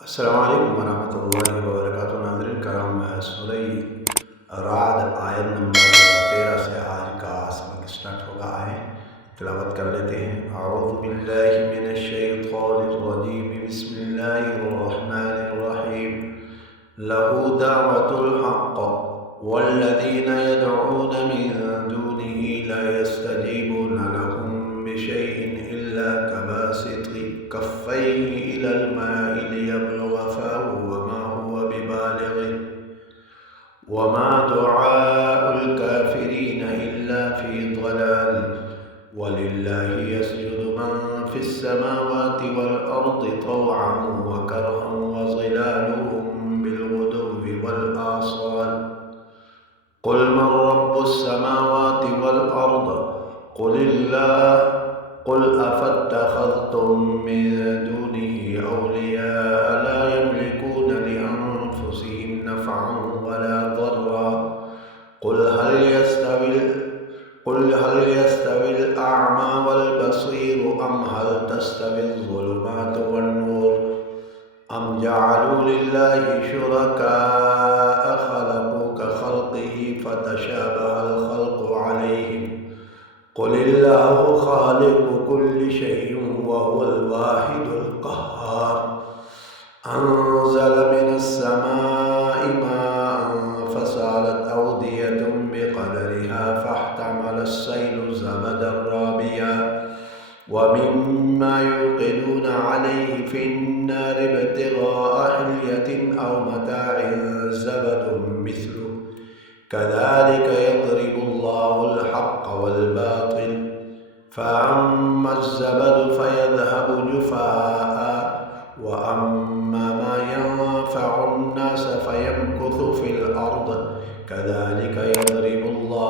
अस्सलामु अलैकुम वरहमतुल्लाहि वबरकातुहू। नाज़रीन करम, सूरह राद आयत नंबर 13 से आज का सबक स्टार्ट होगा। आए तिलावत कर लेते हैं। अऊज़ु बिल्लाहि मिनश शैतानिर रजीम, बिस्मिल्लाहिर रहमानिर रहीम। लहू दावतुल हक़्क़ वल्लज़ीना यदऊन मिन दूनिही ला यस्तजीबूना लहुम बिशैइन इल्ला कबासिति कफ़्फ़ैहि इलल माइ लियब्लुग़ फ़ाहु वमा हुवा बिबालिग़िही वमा दुआउल काफ़िरीन इल्ला फ़ी ज़लाल। वलिल्लाहि यस्जुदु मन फ़िस समावाति वल अर्दि तौअन व करहन व ज़िलालुहुम बिलग़ुदुव्वि वल आसाल। क़ुल मन रब्बुस समावाति वल अर्द क़ुलिल्लाह क़ुल अफ़त्तख़ज़्तुम मिन दूनिही औलियाअ ला यमलिकूना लिअन्फ़ुसिहिम नफ़अन वला ज़र्रा। क़ुल हल यस्तविल अअमा वल बसीर अम हल तस्तविज़ ज़ुलुमातु वन नूर अम जअलू लिल्लाहि शुरकाअ ख़लक़ू कख़ल्क़िही फ़तशाबहल ख़ल्क़ु अलैहिम। क़ुलिल्लाहु ख़ालिक़ु कुल्लि शैइन व हुवल वाहिदुल क़ह्हार। अंज़ल मिनस समाइ माअन फ़सालत अवदियतुम बिक़दरिहा फ़ाहतमलस सैलु ज़बदन राबिया व मिम्मा युक़िदून अलैहि फ़िन्नारि इब्तिग़ाअ हिल्यतिन औ मताइन ज़बदुन मिस्लुहु कज़ालिक यज़रिबुल्लाहुल हक़्क़ वल बातिल फ़अम्मज़ ज़बदु फ़यज़हबु जुफ़ाअ व अम्मा मा यनफ़अुन नास फ़यमकुथु फ़िल अर्द कज़ालिक यज़रिबुल्लाहु